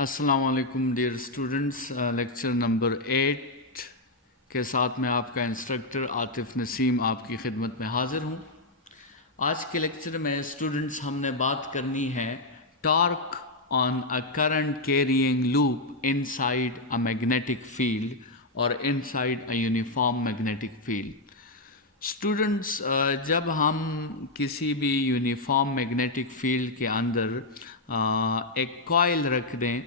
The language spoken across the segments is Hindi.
अस्सलाम वालेकुम डियर स्टूडेंट्स। लेक्चर नंबर 8 के साथ मैं आपका इंस्ट्रक्टर आतिफ नसीम आपकी खिदमत में हाज़िर हूँ। आज के लेक्चर में स्टूडेंट्स हमने बात करनी है torque on a current carrying loop inside a magnetic field और inside a uniform magnetic field. Students, जब हम किसी भी यूनिफॉर्म मैग्नेटिक फील्ड के अंदर एक कॉइल रख दें,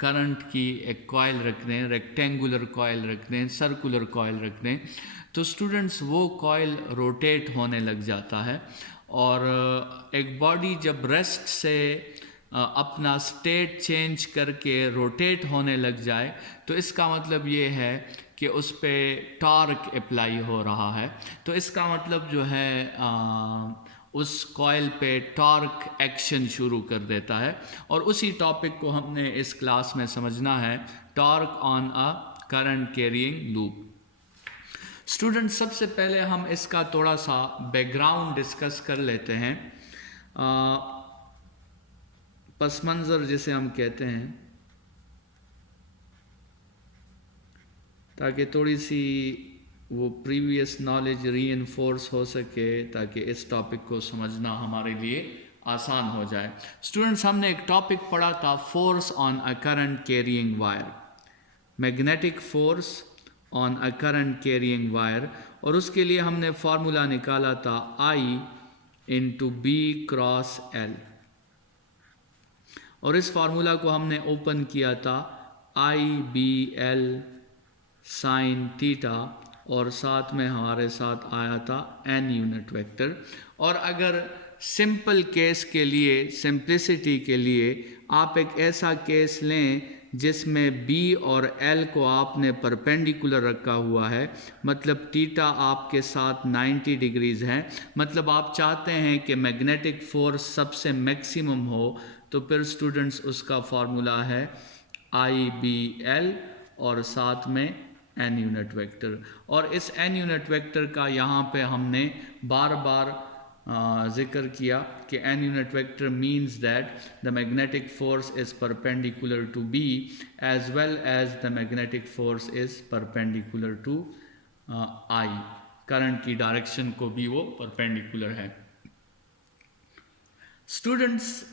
करंट की एक कॉइल रख दें, रेक्टेंगुलर कॉइल रख दें, सर्कुलर कॉइल रख दें, तो स्टूडेंट्स वो कॉइल रोटेट होने लग जाता है। और एक बॉडी जब रेस्ट से अपना स्टेट चेंज करके रोटेट होने लग जाए तो इसका मतलब ये है कि उस पर टॉर्क अप्लाई हो रहा है। तो इसका मतलब जो है उस कॉइल पे टॉर्क एक्शन शुरू कर देता है। और उसी टॉपिक को हमने इस क्लास में समझना है, torque on a current carrying loop. Student, सबसे पहले हम इसका थोड़ा सा बैकग्राउंड डिस्कस कर लेते हैं। पस मंज़र जिसे हम कहते हैं, ताकि थोड़ी सी वो प्रीवियस नॉलेज रीइंफोर्स हो सके, ताकि इस टॉपिक को समझना हमारे लिए आसान हो जाए। स्टूडेंट्स, हमने एक टॉपिक पढ़ा था, force on a current carrying wire, magnetic force on a current carrying wire, और उसके लिए हमने फार्मूला निकाला था I into B cross L. और इस फार्मूला को हमने ओपन किया था IBL साइन थीटा, और साथ में हमारे साथ आया था n यूनिट वेक्टर। और अगर सिंपल केस के लिए, सिंप्लिसिटी के लिए, आप एक ऐसा केस लें जिसमें b और l को आपने परपेंडिकुलर रखा हुआ है, मतलब थीटा आपके साथ 90 डिग्रीज़ है, मतलब आप चाहते हैं कि मैग्नेटिक फोर्स सबसे मैक्सिमम हो, तो फिर स्टूडेंट्स उसका फार्मूला है IBL और साथ में n यूनिट वेक्टर। और इस n यूनिट वेक्टर का यहाँ पे हमने बार बार जिक्र किया कि n unit vector means that the magnetic force is perpendicular to B as well as the magnetic force is perpendicular to I। Current की डायरेक्शन को भी वो परपेंडिकुलर है। स्टूडेंट्स,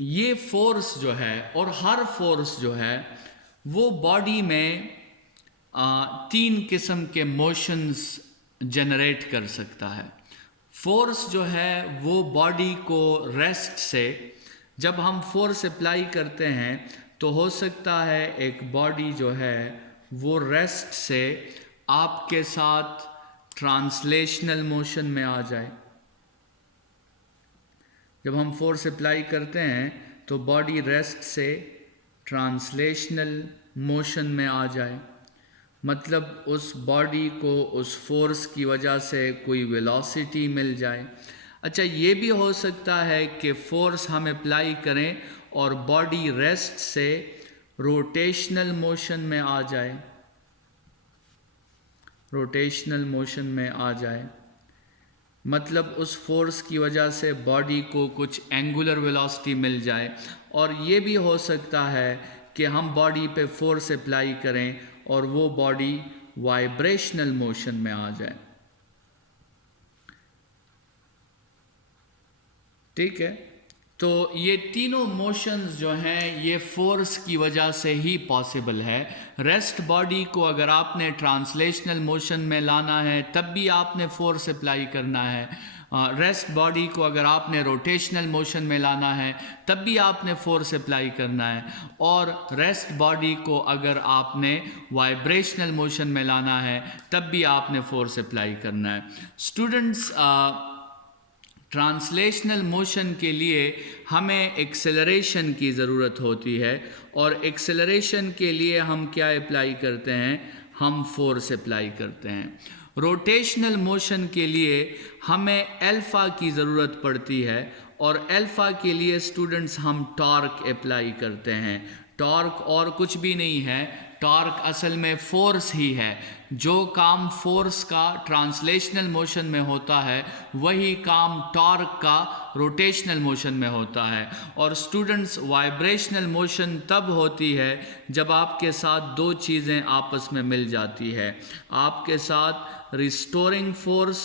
ये फोर्स जो है, और हर फोर्स जो है वो बॉडी में 3 किस्म के मोशंस जनरेट कर सकता है। फोर्स जो है वो बॉडी को रेस्ट से, जब हम फोर्स अप्लाई करते हैं तो हो सकता है एक बॉडी जो है वो रेस्ट से आपके साथ ट्रांसलेशनल मोशन में आ जाए। जब हम फोर्स अप्लाई करते हैं तो बॉडी रेस्ट से ट्रांसलेशनल मोशन में आ जाए, मतलब उस बॉडी को उस फोर्स की वजह से कोई वेलोसिटी मिल जाए। अच्छा, ये भी हो सकता है कि फोर्स हम अप्लाई करें और बॉडी रेस्ट से रोटेशनल मोशन में आ जाए, रोटेशनल मोशन में आ जाए, मतलब उस फोर्स की वजह से बॉडी को कुछ एंगुलर वेलोसिटी मिल जाए। और ये भी हो सकता है कि हम बॉडी पे फोर्स अप्लाई करें और वो बॉडी वाइब्रेशनल मोशन में आ जाए। ठीक है, तो ये तीनों मोशंस जो हैं ये फोर्स की वजह से ही पॉसिबल है। रेस्ट बॉडी को अगर आपने ट्रांसलेशनल मोशन में लाना है तब भी आपने फोर्स अप्लाई करना है। रेस्ट बॉडी को अगर आपने रोटेशनल मोशन में लाना है तब भी आपने फोर्स अप्लाई करना है। और रेस्ट बॉडी को अगर आपने वाइब्रेशनल मोशन में लाना है तब भी आपने फोर्स अप्लाई करना है। स्टूडेंट्स, ट्रांसलेशनल मोशन के लिए हमें एक्सेलरेशन की ज़रूरत होती है, और एक्सेलरेशन के लिए हम क्या अप्लाई करते हैं? हम फोर्स अप्लाई करते हैं। रोटेशनल मोशन के लिए हमें अल्फ़ा की ज़रूरत पड़ती है, और अल्फ़ा के लिए स्टूडेंट्स हम टॉर्क अप्लाई करते हैं। टॉर्क और कुछ भी नहीं है, टॉर्क असल में फोर्स ही है। जो काम फोर्स का ट्रांसलेशनल मोशन में होता है वही काम टॉर्क का रोटेशनल मोशन में होता है। और स्टूडेंट्स, वाइब्रेशनल मोशन तब होती है जब आपके साथ दो चीज़ें आपस में मिल जाती है। आपके साथ रिस्टोरिंग फोर्स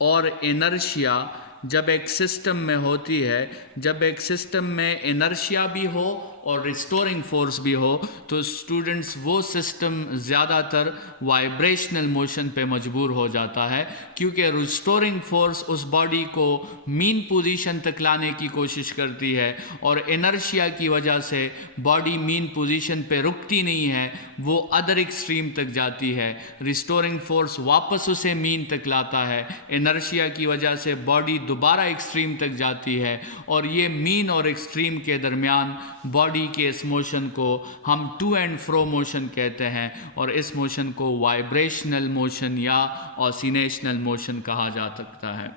और इनर्शिया जब एक सिस्टम में होती है, जब एक सिस्टम में इनर्शिया भी हो और रिस्टोरिंग फोर्स भी हो, तो स्टूडेंट्स वो सिस्टम ज़्यादातर वाइब्रेशनल मोशन पे मजबूर हो जाता है, क्योंकि रिस्टोरिंग फोर्स उस बॉडी को मीन पोजीशन तक लाने की कोशिश करती है और इनर्शिया की वजह से बॉडी मीन पोजीशन पे रुकती नहीं है, वो अदर एक्सट्रीम तक जाती है। रिस्टोरिंग फोर्स वापस उसे मीन तक लाता है, इनर्शिया की वजह से बॉडी दोबारा एक्सट्रीम तक जाती है, और ये मीन और एक्सट्रीम के दरमियान बॉडी के इस मोशन को हम टू एंड फ्रो मोशन कहते हैं, और इस मोशन को वाइब्रेशनल मोशन या ऑसिलेशनल मोशन कहा जा सकता है।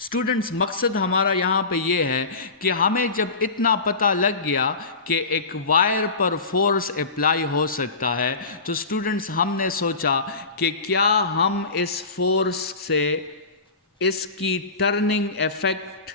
स्टूडेंट्स, मकसद हमारा यहाँ पे ये है कि हमें जब इतना पता लग गया कि एक वायर पर फोर्स अप्लाई हो सकता है, तो स्टूडेंट्स हमने सोचा कि क्या हम इस फोर्स से इसकी टर्निंग इफेक्ट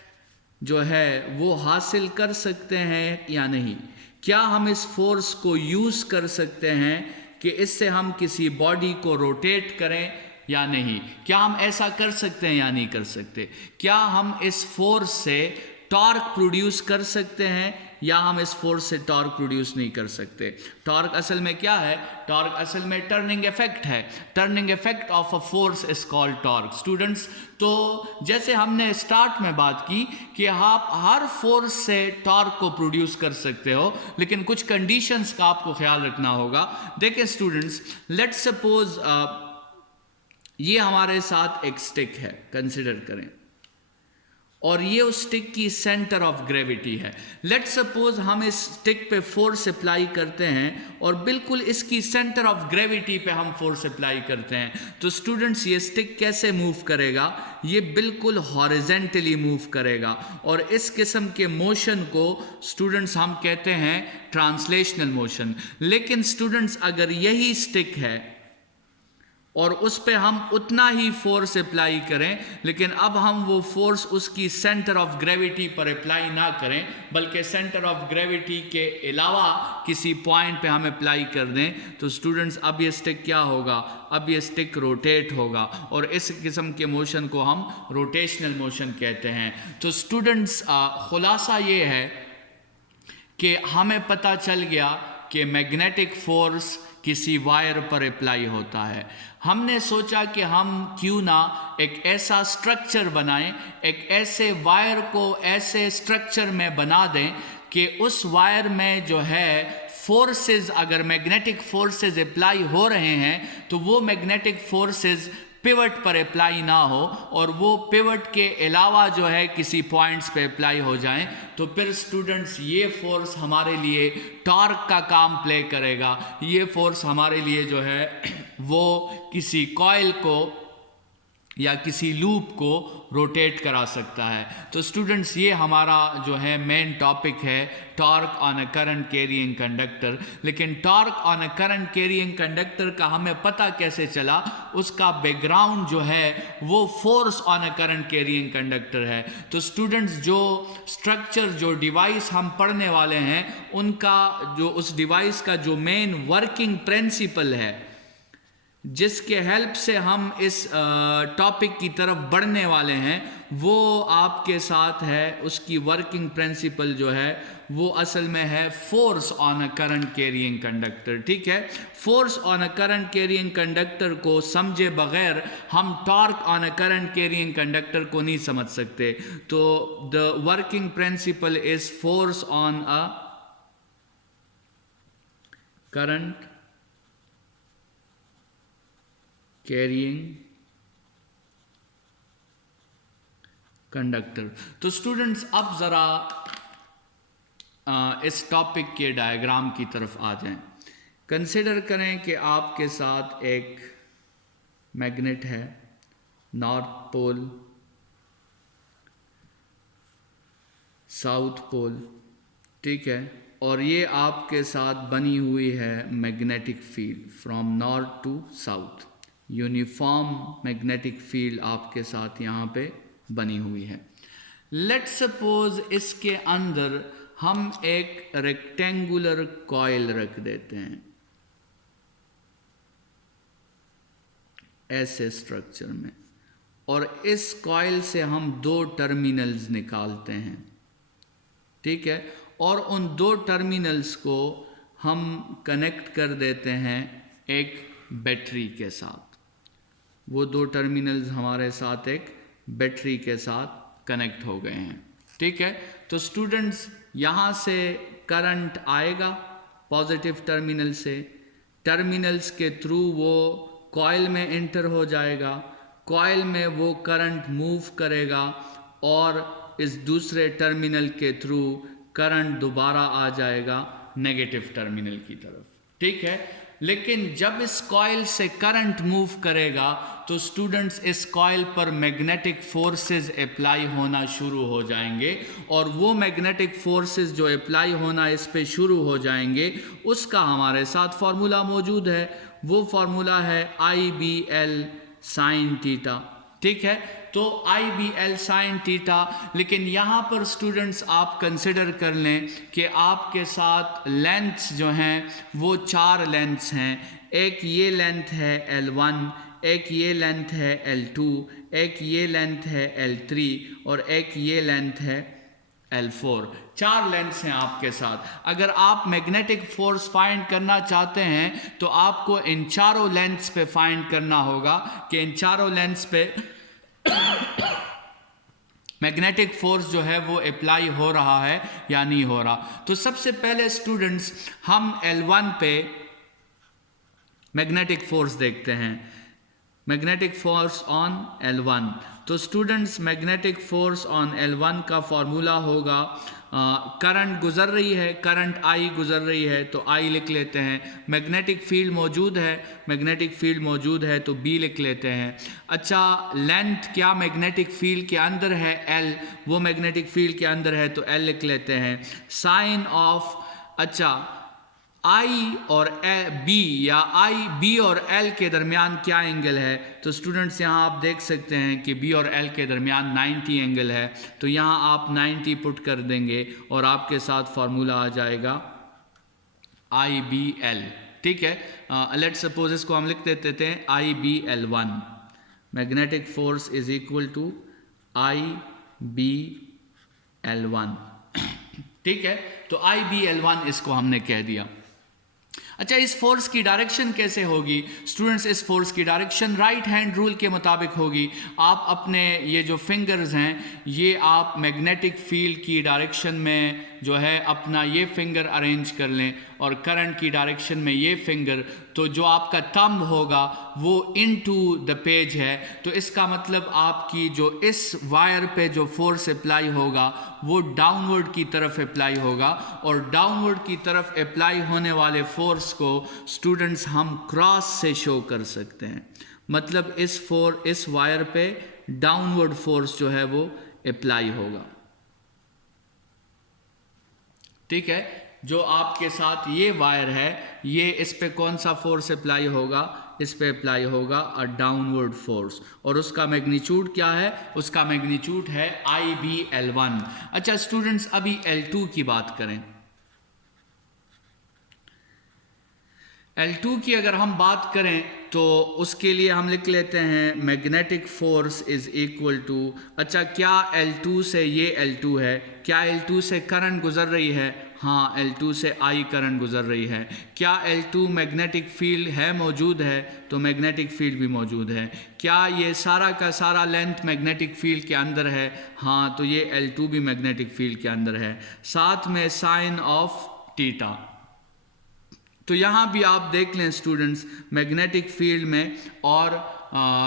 जो है वो हासिल कर सकते हैं या नहीं। क्या हम इस फोर्स को यूज़ कर सकते हैं कि इससे हम किसी बॉडी को रोटेट करें या नहीं। क्या हम ऐसा कर सकते हैं या नहीं कर सकते। क्या हम इस फोर्स से टॉर्क प्रोड्यूस कर सकते हैं या हम इस फोर्स से टॉर्क प्रोड्यूस नहीं कर सकते। टॉर्क असल में क्या है? टॉर्क असल में टर्निंग इफेक्ट है। Turning effect of a force is called torque. Students, तो जैसे हमने स्टार्ट में बात की कि आप हर फोर्स से टॉर्क को प्रोड्यूस कर सकते हो, लेकिन कुछ कंडीशंस का आपको ख्याल रखना होगा। देखिए स्टूडेंट्स, लेट्स सपोज ये हमारे साथ एक स्टिक है, कंसिडर करें, और ये उस स्टिक की सेंटर ऑफ ग्रेविटी है। लेट्स सपोज हम इस स्टिक पे फोर्स अप्लाई करते हैं और बिल्कुल इसकी सेंटर ऑफ ग्रेविटी पे हम फोर्स अप्लाई करते हैं, तो स्टूडेंट्स ये स्टिक कैसे मूव करेगा? ये बिल्कुल हॉरिजेंटली मूव करेगा, और इस किस्म के मोशन को स्टूडेंट्स हम कहते हैं ट्रांसलेशनल मोशन। लेकिन स्टूडेंट्स, अगर यही स्टिक है और उस पे हम उतना ही फोर्स अप्लाई करें, लेकिन अब हम वो फोर्स उसकी सेंटर ऑफ ग्रेविटी पर अप्लाई ना करें, बल्कि सेंटर ऑफ ग्रेविटी के अलावा किसी पॉइंट पे हम अप्लाई कर दें, तो स्टूडेंट्स अब ये स्टिक क्या होगा? अब ये स्टिक रोटेट होगा, और इस किस्म के मोशन को हम रोटेशनल मोशन कहते हैं। तो स्टूडेंट्स, खुलासा ये है कि हमें पता चल गया कि मैग्नेटिक फोर्स किसी वायर पर अप्लाई होता है। हमने सोचा कि हम क्यों ना एक ऐसा स्ट्रक्चर बनाएं, एक ऐसे वायर को ऐसे स्ट्रक्चर में बना दें कि उस वायर में जो है फोर्सेस, अगर मैग्नेटिक फोर्सेस अप्लाई हो रहे हैं तो वो मैग्नेटिक फोर्सेस पिवट पर अप्लाई ना हो, और वो पिवट के अलावा जो है किसी पॉइंट्स पे अप्लाई हो जाएं, तो फिर स्टूडेंट्स ये फोर्स हमारे लिए टॉर्क का काम प्ले करेगा। ये फोर्स हमारे लिए जो है वो किसी कॉइल को या किसी लूप को रोटेट करा सकता है। तो स्टूडेंट्स, ये हमारा जो है मेन टॉपिक है, torque on a current carrying conductor. लेकिन torque on a current carrying conductor का हमें पता कैसे चला? उसका बैकग्राउंड जो है वो force on a current carrying conductor है। तो स्टूडेंट्स, जो स्ट्रक्चर, जो डिवाइस हम पढ़ने वाले हैं, उनका जो उस डिवाइस का जो मेन वर्किंग प्रिंसिपल है, जिसके हेल्प से हम इस टॉपिक की तरफ बढ़ने वाले हैं, वो आपके साथ है। उसकी वर्किंग प्रिंसिपल जो है वो असल में है force on a current carrying conductor. ठीक है, force on a current carrying conductor को समझे बगैर हम torque on a current carrying conductor को नहीं समझ सकते। तो the working principle is force on a current carrying conductor. तो स्टूडेंट्स, अब ज़रा इस टॉपिक के डायग्राम की तरफ आ जाएं। कंसिडर करें कि आपके साथ एक मैग्नेट है, नॉर्थ पोल, साउथ पोल, ठीक है, और ये आपके साथ बनी हुई है magnetic field from north to south. Uniform magnetic field आपके साथ यहाँ पे बनी हुई है। लेट्स सपोज इसके अंदर हम एक रेक्टेंगुलर कॉइल रख देते हैं ऐसे स्ट्रक्चर में, और इस कॉइल से हम दो टर्मिनल्स निकालते हैं, ठीक है, और उन दो टर्मिनल्स को हम कनेक्ट कर देते हैं एक बैटरी के साथ। वो दो टर्मिनल्स हमारे साथ एक बैटरी के साथ कनेक्ट हो गए हैं, ठीक है। तो स्टूडेंट्स यहाँ से करंट आएगा पॉजिटिव टर्मिनल से, टर्मिनल्स के थ्रू वो कॉइल में एंटर हो जाएगा, कॉइल में वो करंट मूव करेगा और इस दूसरे टर्मिनल के थ्रू करंट दोबारा आ जाएगा नेगेटिव टर्मिनल की तरफ, ठीक है। लेकिन जब इस कॉइल से करंट मूव करेगा तो स्टूडेंट्स इस कॉइल पर मैग्नेटिक फोर्सेस अप्लाई होना शुरू हो जाएंगे, और वो मैग्नेटिक फोर्सेस जो अप्लाई होना इस पे शुरू हो जाएंगे उसका हमारे साथ फॉर्मूला मौजूद है। वो फॉर्मूला है IBL साइन थीटा, ठीक है। तो IBL साइन थीटा, लेकिन यहाँ पर स्टूडेंट्स आप कंसिडर कर लें कि आपके साथ लेंथ्स जो हैं वो चार लेंथ्स हैं। एक ये लेंथ है L1, एक ये लेंथ है L2, एक ये लेंथ है L3 और एक ये लेंथ है L4। चार लेंथ्स हैं आपके साथ। अगर आप मैग्नेटिक फोर्स फाइंड करना चाहते हैं तो आपको इन चारों लेंथ्स पे फाइंड करना होगा कि इन चारों लेंथ्स पे मैग्नेटिक फोर्स जो है वो अप्लाई हो रहा है या नहीं हो रहा। तो सबसे पहले स्टूडेंट्स हम L1 पे मैग्नेटिक फोर्स देखते हैं, मैग्नेटिक फोर्स ऑन L1। तो students magnetic force on L1 का फॉर्मूला होगा, करंट गुजर रही है, करंट I गुजर रही है तो I लिख लेते हैं। मैग्नेटिक फील्ड मौजूद है, मैग्नेटिक फील्ड मौजूद है तो B लिख लेते हैं। अच्छा, लेंथ क्या मैग्नेटिक फील्ड के अंदर है L, वो मैग्नेटिक फील्ड के अंदर है तो L लिख लेते हैं। साइन ऑफ, अच्छा I और B या B और L के दरमियान क्या एंगल है, तो स्टूडेंट्स यहाँ आप देख सकते हैं कि B और L के दरमियान 90 एंगल है, तो यहाँ आप 90 पुट कर देंगे और आपके साथ फार्मूला आ जाएगा IBL, ठीक है। लेट्स सपोज इसको हम लिख देते थे IBL1, magnetic force is equal to IBL1, ठीक है। तो IBL1 इसको हमने कह दिया। अच्छा, इस फोर्स की डायरेक्शन कैसे होगी स्टूडेंट्स? इस फोर्स की डायरेक्शन राइट हैंड रूल के मुताबिक होगी। आप अपने ये जो फिंगर्स हैं ये आप मैग्नेटिक फील्ड की डायरेक्शन में जो है अपना ये फिंगर अरेंज कर लें और करंट की डायरेक्शन में ये फिंगर, तो जो आपका थंब होगा वो इनटू द पेज है। तो इसका मतलब आपकी जो इस वायर पे जो फोर्स अप्लाई होगा वो डाउनवर्ड की तरफ अप्लाई होगा, और डाउनवर्ड की तरफ अप्लाई होने वाले फोर्स को स्टूडेंट्स हम क्रॉस से शो कर सकते हैं। मतलब इस वायर पे डाउनवर्ड फोर्स जो है वो अप्लाई होगा, ठीक है। जो आपके साथ ये वायर है ये इस पे कौन सा फोर्स अप्लाई होगा? इस पे अप्लाई होगा अ डाउनवर्ड फोर्स, और उसका मैग्नीट्यूड क्या है? उसका मैग्नीट्यूड है IBL1। अच्छा स्टूडेंट्स, अभी L2 की बात करें। L2 की अगर हम बात करें तो उसके लिए हम लिख लेते हैं magnetic force is equal to, अच्छा क्या L2 से ये L2 है, क्या L2 से करंट गुजर रही है? हाँ, L2 से I करंट गुजर रही है। क्या L2 मैग्नेटिक फील्ड है मौजूद है? तो मैग्नेटिक फील्ड भी मौजूद है। क्या ये सारा का सारा लेंथ मैग्नेटिक फील्ड के अंदर है? हाँ, तो ये L2 भी मैग्नेटिक फील्ड के अंदर है। साथ में साइन ऑफ थीटा। तो यहाँ भी आप देख लें स्टूडेंट्स, मैग्नेटिक फील्ड में और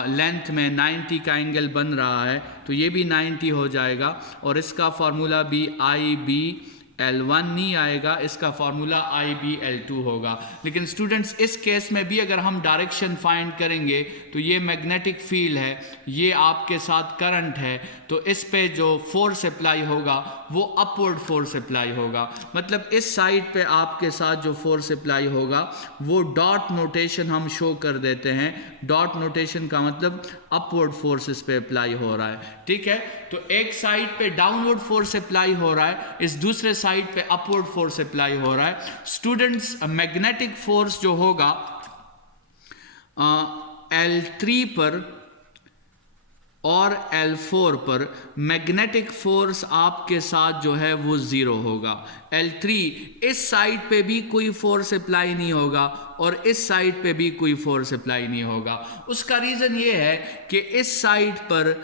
लेंथ में 90 का एंगल बन रहा है, तो ये भी 90 हो जाएगा, और इसका फार्मूला भी IBL L1 नहीं आएगा, इसका फार्मूला IBL2 होगा। लेकिन स्टूडेंट्स इस केस में भी अगर हम डायरेक्शन फाइंड करेंगे तो ये मैग्नेटिक फील्ड है, ये आपके साथ करंट है, तो इस पे जो फोर्स अप्लाई होगा वो अपवर्ड फोर्स अप्लाई होगा। मतलब इस साइड पे आपके साथ जो फोर्स अप्लाई होगा वो डॉट नोटेशन हम शो कर देते हैं। डॉट नोटेशन का मतलब अपवर्ड फोर्स इस पे अप्लाई हो रहा है, ठीक है। तो एक साइड पे डाउनवर्ड फोर्स अप्लाई हो रहा है, इस दूसरे साइड पे अपवर्ड फोर्स अप्लाई हो रहा है। स्टूडेंट्स मैग्नेटिक फोर्स जो होगा L3 पर और L4 पर मैग्नेटिक फोर्स आपके साथ जो है वो ज़ीरो होगा। L3 इस साइड पे भी कोई फोर्स अप्लाई नहीं होगा और इस साइड पे भी कोई फोर्स अप्लाई नहीं होगा। उसका रीज़न ये है कि इस साइड पर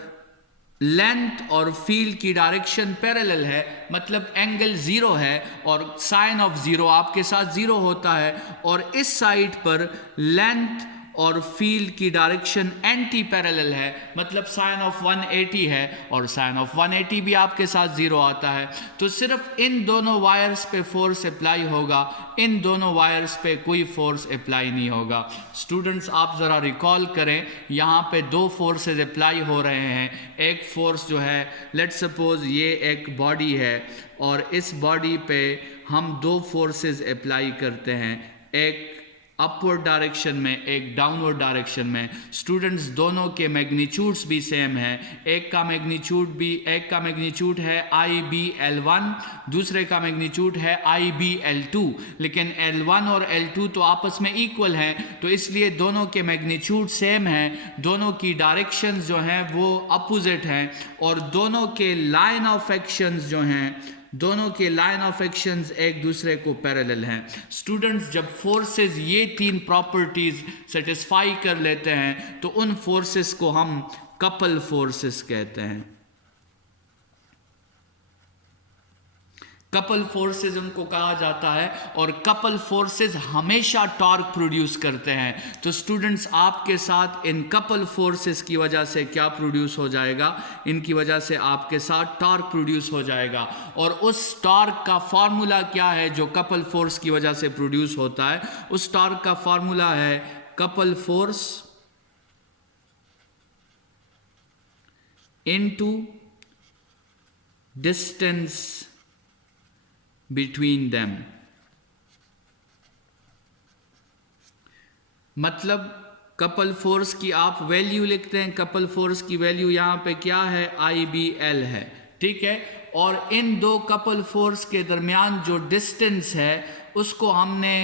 लेंथ और फील्ड की डायरेक्शन पैरेलल है, मतलब एंगल ज़ीरो है और साइन ऑफ ज़ीरो आपके साथ ज़ीरो होता है। और इस साइड पर लेंथ और फील्ड की डायरेक्शन एंटी पैरेलल है, मतलब साइन ऑफ 180 है और साइन ऑफ 180 भी आपके साथ ज़ीरो आता है। तो सिर्फ इन दोनों वायर्स पे फोर्स अप्लाई होगा, इन दोनों वायर्स पे कोई फोर्स अप्लाई नहीं होगा। स्टूडेंट्स आप ज़रा रिकॉल करें, यहाँ पे दो फोर्सेस अप्लाई हो रहे हैं। एक फोर्स जो है, लेट्स सपोज ये एक बॉडी है और इस बॉडी पे हम दो फोर्सेस अप्लाई करते हैं, एक अपवर्ड डायरेक्शन में, एक डाउनवर्ड डायरेक्शन में। स्टूडेंट्स दोनों के मैग्नीट्यूड्स भी सेम हैं, एक का मैग्नीट्यूड है IBL1, दूसरे का मैग्नीट्यूड है IBL2। लेकिन L1 और L2 तो आपस में इक्वल हैं, तो इसलिए दोनों के मैग्नीट्यूड सेम हैं, दोनों की डायरेक्शंस जो हैं वो अपोजिट हैं और दोनों के लाइन ऑफ एक्शंस जो हैं, दोनों के लाइन ऑफ एक्शंस एक दूसरे को पैरेलल हैं। स्टूडेंट्स जब फोर्सेस ये तीन प्रॉपर्टीज सेटिस्फाई कर लेते हैं तो उन फोर्सेस को हम कपल फोर्सेस कहते हैं। कपल फोर्सेस उनको कहा जाता है और कपल फोर्सेस हमेशा टॉर्क प्रोड्यूस करते हैं। तो स्टूडेंट्स आपके साथ इन कपल फोर्सेस की वजह से क्या प्रोड्यूस हो जाएगा, इनकी वजह से आपके साथ टॉर्क प्रोड्यूस हो जाएगा। और उस टॉर्क का फार्मूला क्या है जो कपल फोर्स की वजह से प्रोड्यूस होता है? उस टॉर्क का फार्मूला है couple force into distance between them. मतलब कपल फोर्स की आप वैल्यू लिखते हैं, कपल फोर्स की वैल्यू यहां पे क्या है, IBL है, ठीक है। और इन दो कपल फोर्स के दरमियान जो डिस्टेंस है उसको हमने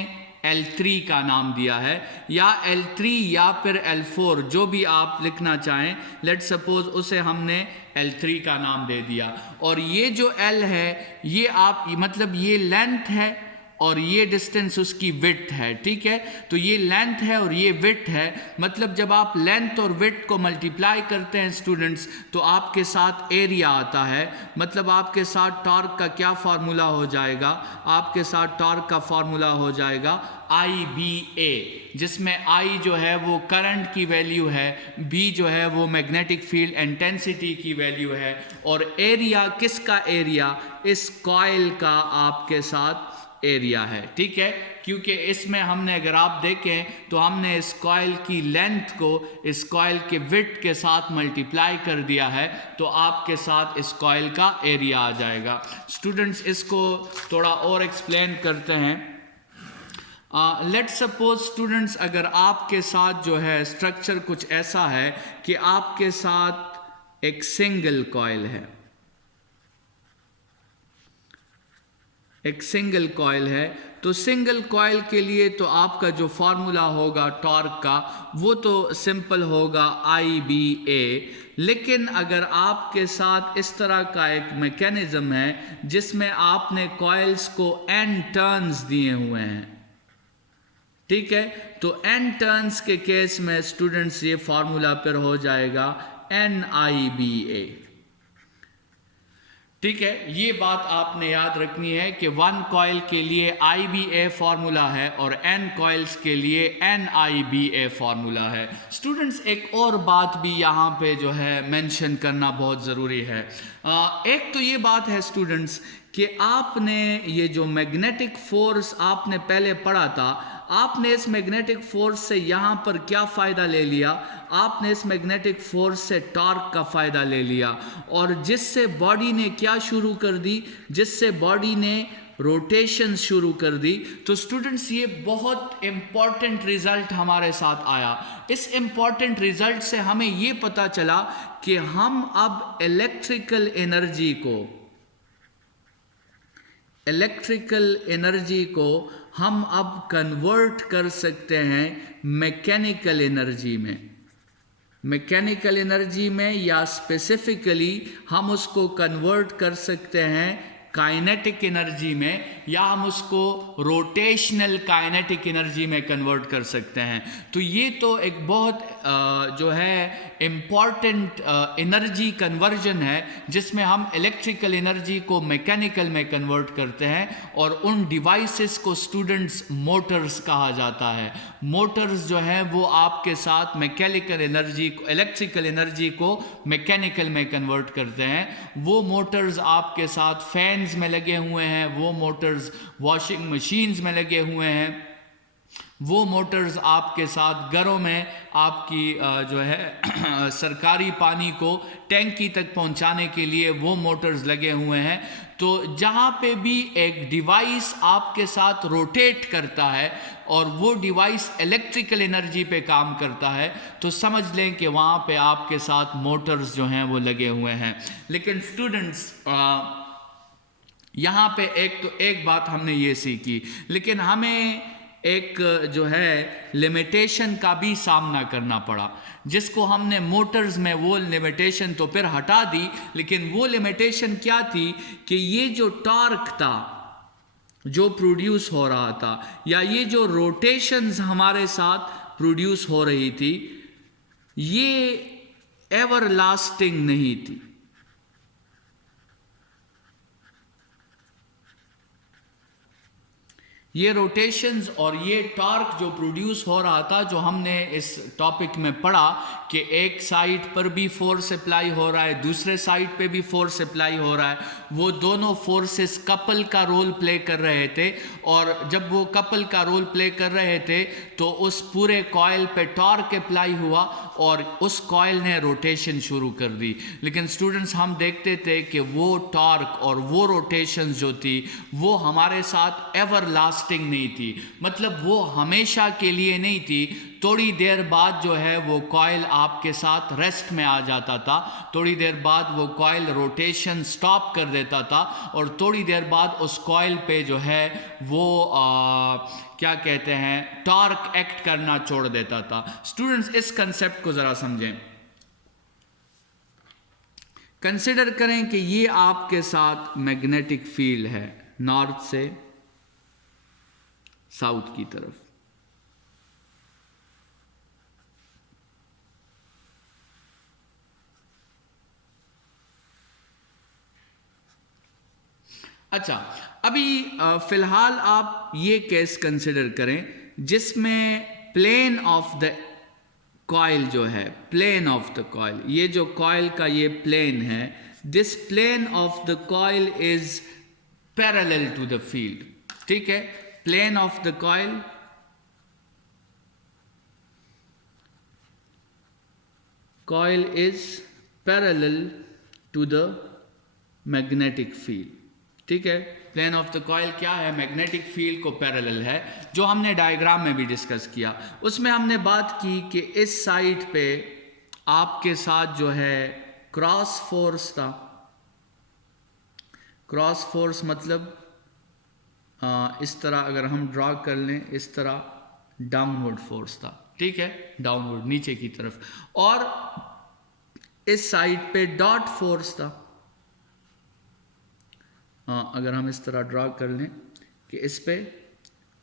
L3 का नाम दिया है, या L3 या फिर L4 जो भी आप लिखना चाहें। लेट सपोज उसे हमने L3 का नाम दे दिया। और ये जो L है ये आप मतलब ये लेंथ है और ये डिस्टेंस उसकी विड्थ है, ठीक है। तो ये लेंथ है और ये विड्थ है, मतलब जब आप लेंथ और विड्थ को मल्टीप्लाई करते हैं स्टूडेंट्स तो आपके साथ एरिया आता है। मतलब आपके साथ टॉर्क का क्या फार्मूला हो जाएगा, आपके साथ टॉर्क का फार्मूला हो जाएगा IBA, जिसमें I जो है वो करंट की वैल्यू है, B जो है वो मैग्नेटिक फील्ड इंटेंसिटी की वैल्यू है, और एरिया किसका एरिया, इस कॉइल का आपके साथ एरिया है, ठीक है। क्योंकि इसमें हमने अगर आप देखें तो हमने इस कॉइल की लेंथ को इस कॉइल के विड्थ के साथ मल्टीप्लाई कर दिया है, तो आपके साथ इस कॉइल का एरिया आ जाएगा। स्टूडेंट्स इसको थोड़ा और एक्सप्लेन करते हैं। लेट्स सपोज स्टूडेंट्स अगर आपके साथ जो है स्ट्रक्चर कुछ ऐसा है कि आपके साथ एक सिंगल कॉइल है, एक सिंगल कॉइल है, तो सिंगल कॉइल के लिए तो आपका जो फार्मूला होगा टॉर्क का वो तो सिंपल होगा IBA। लेकिन अगर आपके साथ इस तरह का एक मैकेनिज्म है जिसमें आपने कॉइल्स को N टर्न्स दिए हुए हैं, ठीक है, तो N टर्न्स के केस में स्टूडेंट्स ये फार्मूला फिर हो जाएगा NIBA, ठीक है। ये बात आपने याद रखनी है कि 1 कॉइल के लिए IBA फार्मूला है और N कॉइल्स के लिए NIBA फार्मूला है। स्टूडेंट्स एक और बात भी यहाँ पे जो है मेंशन करना बहुत ज़रूरी है। एक तो ये बात है स्टूडेंट्स कि आपने ये जो मैग्नेटिक फोर्स आपने पहले पढ़ा था, आपने इस मैग्नेटिक फोर्स से यहाँ पर क्या फ़ायदा ले लिया, आपने इस मैग्नेटिक फोर्स से टॉर्क का फ़ायदा ले लिया, और जिससे बॉडी ने क्या शुरू कर दी, जिससे बॉडी ने रोटेशन शुरू कर दी। तो स्टूडेंट्स ये बहुत इंपॉर्टेंट रिजल्ट हमारे साथ आया। इस इंपॉर्टेंट रिजल्ट से हमें ये पता चला कि हम अब इलेक्ट्रिकल एनर्जी को हम अब कन्वर्ट कर सकते हैं मैकेनिकल एनर्जी में, या स्पेसिफिकली हम उसको कन्वर्ट कर सकते हैं काइनेटिक एनर्जी में, या हम उसको रोटेशनल काइनेटिक एनर्जी में कन्वर्ट कर सकते हैं। तो ये तो एक बहुत जो है इम्पॉर्टेंट एनर्जी कन्वर्जन है, जिसमें हम इलेक्ट्रिकल एनर्जी को मैकेनिकल में कन्वर्ट करते हैं, और उन डिवाइसेस को स्टूडेंट्स मोटर्स कहा जाता है। मोटर्स जो हैं वो आपके साथ इलेक्ट्रिकल एनर्जी को मैकेनिकल में कन्वर्ट करते हैं। वो मोटर्स आपके साथ फैंस में लगे हुए हैं, वो मोटर्स वॉशिंग मशीन्स में लगे हुए हैं, वो मोटर्स आपके साथ घरों में आपकी जो है सरकारी पानी को टैंकी तक पहुंचाने के लिए वो मोटर्स लगे हुए हैं। तो जहाँ पे भी एक डिवाइस आपके साथ रोटेट करता है और वो डिवाइस इलेक्ट्रिकल एनर्जी पे काम करता है, तो समझ लें कि वहाँ पे आपके साथ मोटर्स जो हैं वो लगे हुए हैं। लेकिन स्टूडेंट्स यहाँ पे एक बात हमने ये सीखी, लेकिन हमें एक जो है लिमिटेशन का भी सामना करना पड़ा, जिसको हमने मोटर्स में वो लिमिटेशन तो फिर हटा दी। लेकिन वो लिमिटेशन क्या थी कि ये जो टॉर्क था जो प्रोड्यूस हो रहा था, या ये जो रोटेशंस हमारे साथ प्रोड्यूस हो रही थी, ये एवर लास्टिंग नहीं थी। ये रोटेशंस और ये टॉर्क जो प्रोड्यूस हो रहा था, जो हमने इस टॉपिक में पढ़ा कि एक साइड पर भी फोर्स अप्लाई हो रहा है, दूसरे साइड पे भी फोर्स अप्लाई हो रहा है, वो दोनों फोर्सेस कपल का रोल प्ले कर रहे थे। और जब वो कपल का रोल प्ले कर रहे थे तो उस पूरे कॉइल पे टॉर्क अप्लाई हुआ और उस कॉइल ने रोटेशन शुरू कर दी। लेकिन स्टूडेंट्स हम देखते थे कि वो टॉर्क और वो रोटेशन जो थी वो हमारे साथ एवर लास्टिंग नहीं थी, मतलब वो हमेशा के लिए नहीं थी। थोड़ी देर बाद जो है वो कॉइल आपके साथ रेस्ट में आ जाता था, थोड़ी देर बाद वो कॉइल रोटेशन स्टॉप कर देता था, और थोड़ी देर बाद उस कॉइल पे जो है वो क्या कहते हैं टॉर्क एक्ट करना छोड़ देता था। स्टूडेंट्स इस कंसेप्ट को ज़रा समझें, कंसिडर करें कि ये आपके साथ मैग्नेटिक फील्ड है नॉर्थ से साउथ की तरफ। अच्छा, अभी फिलहाल आप ये केस कंसिडर करें जिसमें प्लेन ऑफ द कॉइल जो है, प्लेन ऑफ द कॉइल, ये जो कॉइल का ये प्लेन है, this plane of the coil is parallel to the field. ठीक है, plane of the coil is parallel to the magnetic field. ठीक है, प्लेन ऑफ द कॉइल क्या है, मैग्नेटिक फील्ड को पैरेलल है, जो हमने डायग्राम में भी डिस्कस किया। उसमें हमने बात की कि इस साइड पे आपके साथ जो है क्रॉस फोर्स था। क्रॉस फोर्स मतलब इस तरह अगर हम ड्रॉ कर लें, इस तरह डाउनवर्ड फोर्स था। ठीक है, डाउनवर्ड नीचे की तरफ, और इस साइड पे डॉट फोर्स था। अगर हम इस तरह ड्रॉ कर लें कि इस पे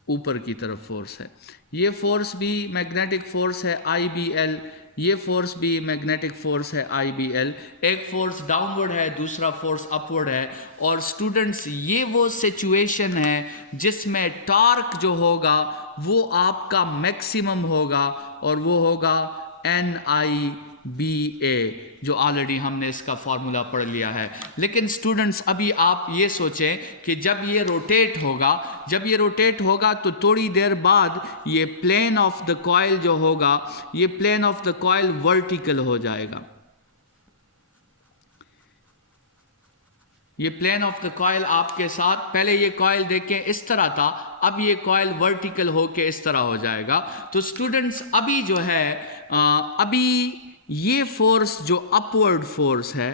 ऊपर की तरफ फोर्स है, ये फोर्स भी मैग्नेटिक फोर्स है IBL, ये फोर्स भी मैग्नेटिक फोर्स है IBL। एक फोर्स डाउनवर्ड है, दूसरा फोर्स अपवर्ड है। और स्टूडेंट्स ये वो सिचुएशन है जिसमें टॉर्क जो होगा वो आपका मैक्सिमम होगा, और वो होगा NIBA, जो ऑलरेडी हमने इसका फार्मूला पढ़ लिया है। लेकिन स्टूडेंट्स अभी आप ये सोचें कि जब ये रोटेट होगा तो थोड़ी देर बाद ये प्लेन ऑफ द कॉइल जो होगा, ये plane of the coil vertical हो जाएगा। ये प्लेन ऑफ द कॉइल आपके साथ, पहले ये कॉइल देखें इस तरह था, अब ये कॉइल वर्टिकल होके इस तरह हो जाएगा। तो स्टूडेंट्स अभी जो है अभी ये फोर्स जो अपवर्ड फोर्स है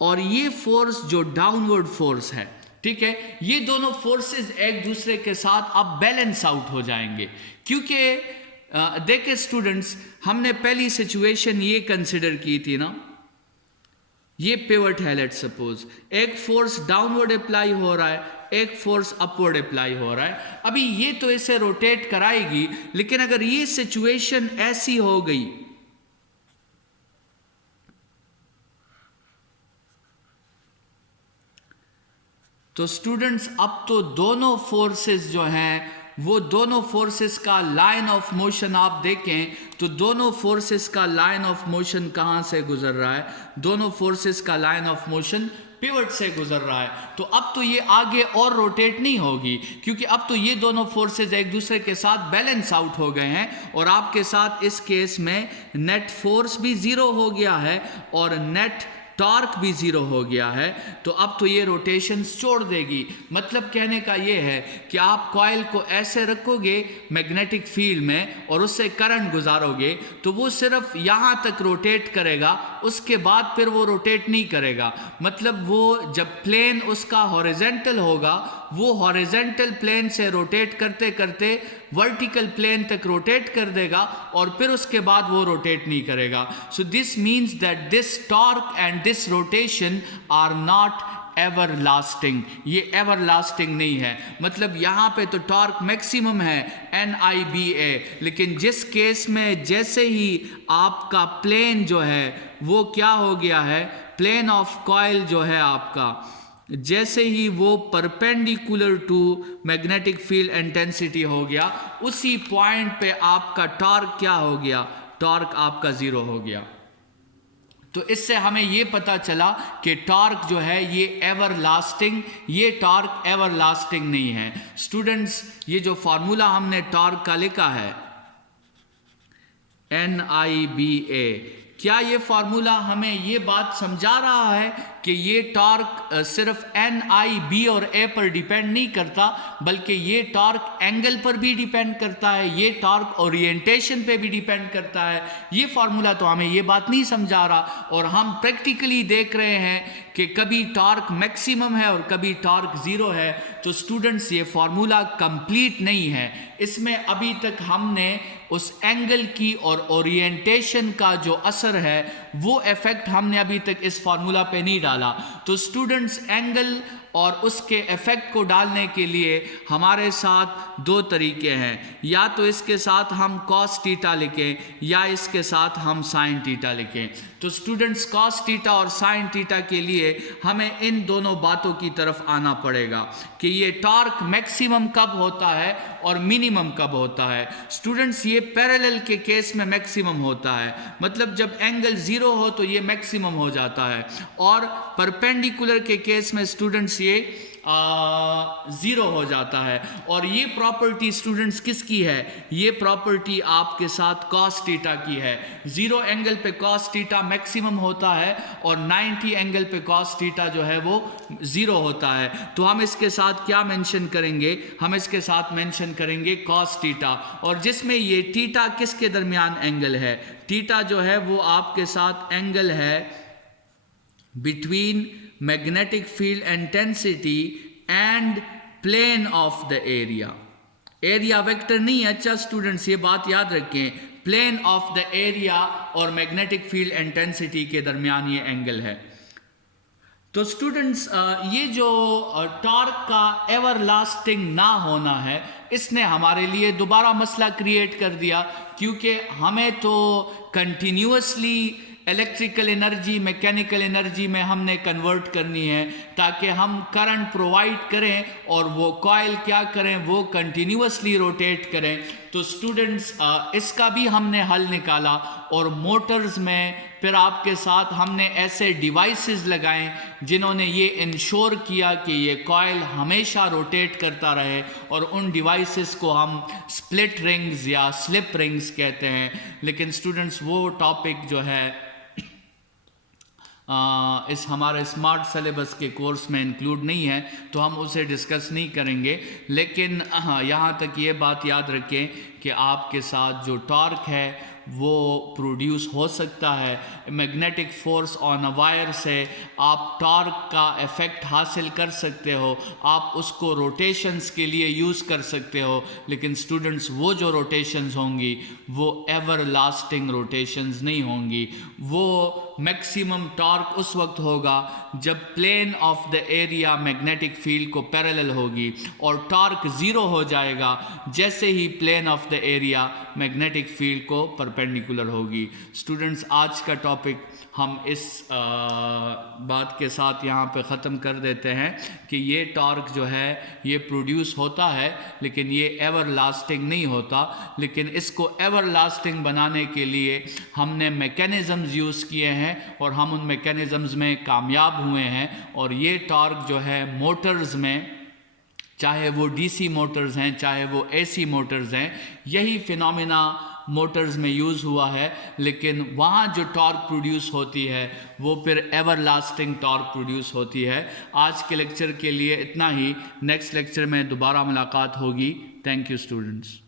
और ये फोर्स जो डाउनवर्ड फोर्स है, ठीक है, ये दोनों फोर्सेस एक दूसरे के साथ अब बैलेंस आउट हो जाएंगे। क्योंकि देखिए स्टूडेंट्स, हमने पहली सिचुएशन ये कंसिडर की थी ना, ये पिवट है, लेट्स सपोज एक फोर्स डाउनवर्ड अप्लाई हो रहा है, एक फोर्स अपवर्ड अप्लाई हो रहा है। अभी ये तो इसे रोटेट कराएगी, लेकिन अगर ये सिचुएशन ऐसी हो गई तो स्टूडेंट्स अब तो दोनों फोर्सेस जो हैं, वो दोनों फोर्सेस का लाइन ऑफ मोशन आप देखें तो दोनों फोर्सेस का लाइन ऑफ मोशन कहां से गुजर रहा है? दोनों फोर्सेस का लाइन ऑफ मोशन पिवट से गुजर रहा है। तो अब तो ये आगे और रोटेट नहीं होगी, क्योंकि अब तो ये दोनों फोर्सेस एक दूसरे के साथ बैलेंस आउट हो गए हैं और आपके साथ इस केस में नेट फोर्स भी जीरो हो गया है और नेट टॉर्क भी जीरो हो गया है। तो अब तो ये रोटेशंस छोड़ देगी। मतलब कहने का ये है कि आप कॉइल को ऐसे रखोगे मैग्नेटिक फील्ड में और उससे करंट गुजारोगे तो वो सिर्फ यहाँ तक रोटेट करेगा, उसके बाद फिर वो रोटेट नहीं करेगा। मतलब वो जब प्लेन उसका हॉरिजेंटल होगा, वो हॉरिजेंटल प्लेन से रोटेट करते करते वर्टिकल प्लेन तक रोटेट कर देगा और फिर उसके बाद वो रोटेट नहीं करेगा। So this means that this torque and this rotation are not everlasting. ये एवर लास्टिंग नहीं है। मतलब यहाँ पे तो टॉर्क मैक्सिमम है NIBA, लेकिन जिस केस में जैसे ही आपका प्लेन जो है वो क्या हो गया है, प्लेन ऑफ कॉइल जो है आपका, जैसे ही वो perpendicular to magnetic field intensity हो गया, उसी पॉइंट पे आपका टॉर्क क्या हो गया, टॉर्क आपका जीरो हो गया। तो इससे हमें ये पता चला कि टॉर्क जो है ये एवर लास्टिंग, ये टॉर्क एवर लास्टिंग नहीं है। स्टूडेंट्स ये जो फॉर्मूला हमने टॉर्क का लिखा है NIBA, क्या ये फार्मूला हमें ये बात समझा रहा है कि ये टॉर्क सिर्फ NIB और A पर डिपेंड नहीं करता, बल्कि ये टॉर्क एंगल पर भी डिपेंड करता है, ये टॉर्क ओरिएंटेशन पे भी डिपेंड करता है? ये फार्मूला तो हमें ये बात नहीं समझा रहा। और हम प्रैक्टिकली देख रहे हैं कि कभी टॉर्क मैक्सिमम है और कभी टॉर्क ज़ीरो है। तो स्टूडेंट्स ये फार्मूला कंप्लीट नहीं है, इसमें अभी तक हमने उस एंगल की और ओरिएंटेशन का जो असर है वो इफेक्ट हमने अभी तक इस फार्मूला पे नहीं डाला। तो स्टूडेंट्स एंगल और उसके इफेक्ट को डालने के लिए हमारे साथ दो तरीके हैं, या तो इसके साथ हम cos थीटा लिखें या इसके साथ हम sin थीटा लिखें। तो स्टूडेंट्स cos थीटा और sin थीटा के लिए हमें इन दोनों बातों की तरफ आना पड़ेगा कि ये टॉर्क मैक्सिमम कब होता है और मिनिमम कब होता है। स्टूडेंट्स ये पैरेलल के केस में मैक्सिमम होता है, मतलब जब एंगल ज़ीरो हो तो ये मैक्सिमम हो जाता है, और परपेंडिकुलर के केस में स्टूडेंट्स ये ज़ीरो हो जाता है। और ये प्रॉपर्टी स्टूडेंट्स किसकी है? ये प्रॉपर्टी आपके साथ cos थीटा की है। ज़ीरो एंगल पे cos थीटा मैक्सिमम होता है और 90 एंगल पे cos थीटा जो है वो ज़ीरो होता है। तो हम इसके साथ क्या मेंशन करेंगे? हम इसके साथ मेंशन करेंगे cos थीटा, और जिसमें ये थीटा किसके दरमियान एंगल है? थीटा जो है वो आपके साथ एंगल है between magnetic field intensity and plane of the area. Area vector नहीं है, अच्छा स्टूडेंट्स ये बात याद रखें, प्लेन ऑफ द एरिया और मैग्नेटिक फील्ड इंटेंसिटी के दरमियान ये एंगल है। तो स्टूडेंट्स ये जो टॉर्क का एवर लास्टिंग ना होना है, इसने हमारे लिए दोबारा मसला क्रिएट कर दिया, क्योंकि हमें तो continuously electrical energy mechanical energy में हमने कन्वर्ट करनी है ताकि हम करंट प्रोवाइड करें और वो कॉइल क्या करें, वो कंटिन्यूसली रोटेट करें। तो स्टूडेंट्स इसका भी हमने हल निकाला और मोटर्स में फिर आपके साथ हमने ऐसे डिवाइसेस लगाए जिन्होंने ये इंश्योर किया कि ये कॉइल हमेशा रोटेट करता रहे, और उन डिवाइसेस को हम स्प्लिट रिंग्स या स्लिप रिंग्स कहते हैं। लेकिन स्टूडेंट्स वो टॉपिक जो है इस हमारे स्मार्ट सिलेबस के कोर्स में इंक्लूड नहीं है, तो हम उसे डिस्कस नहीं करेंगे। लेकिन यहाँ तक ये बात याद रखें कि आपके साथ जो टॉर्क है वो प्रोड्यूस हो सकता है। Magnetic force on a wire से आप टॉर्क का इफ़ेक्ट हासिल कर सकते हो, आप उसको रोटेशंस के लिए यूज़ कर सकते हो। लेकिन स्टूडेंट्स वो जो रोटेशंस होंगी वो एवर लास्टिंग रोटेशंस नहीं होंगी। वो मैक्सिमम टॉर्क उस वक्त होगा जब plane of the area magnetic field को पैरेलल होगी, और टॉर्क ज़ीरो हो जाएगा जैसे ही plane of the area magnetic field को परपेंडिकुलर होगी। स्टूडेंट्स, आज का टॉपिक हम इस बात के साथ यहाँ पे ख़त्म कर देते हैं कि ये टॉर्क जो है ये प्रोड्यूस होता है, लेकिन ये एवर लास्टिंग नहीं होता। लेकिन इसको एवर लास्टिंग बनाने के लिए हमने मैकेनिज़म्स यूज़ किए हैं और हम उन मैकेनिज़म्स में कामयाब हुए हैं। और ये टॉर्क जो है मोटर्स में, चाहे वो डीसी मोटर्स हैं चाहे वो एसी मोटर्स हैं, यही फिनोमिना मोटर्स में यूज़ हुआ है। लेकिन वहाँ जो टॉर्क प्रोड्यूस होती है वो फिर एवर लास्टिंग टॉर्क प्रोड्यूस होती है। आज के लेक्चर के लिए इतना ही। नेक्स्ट लेक्चर में दोबारा मुलाकात होगी। Thank you students.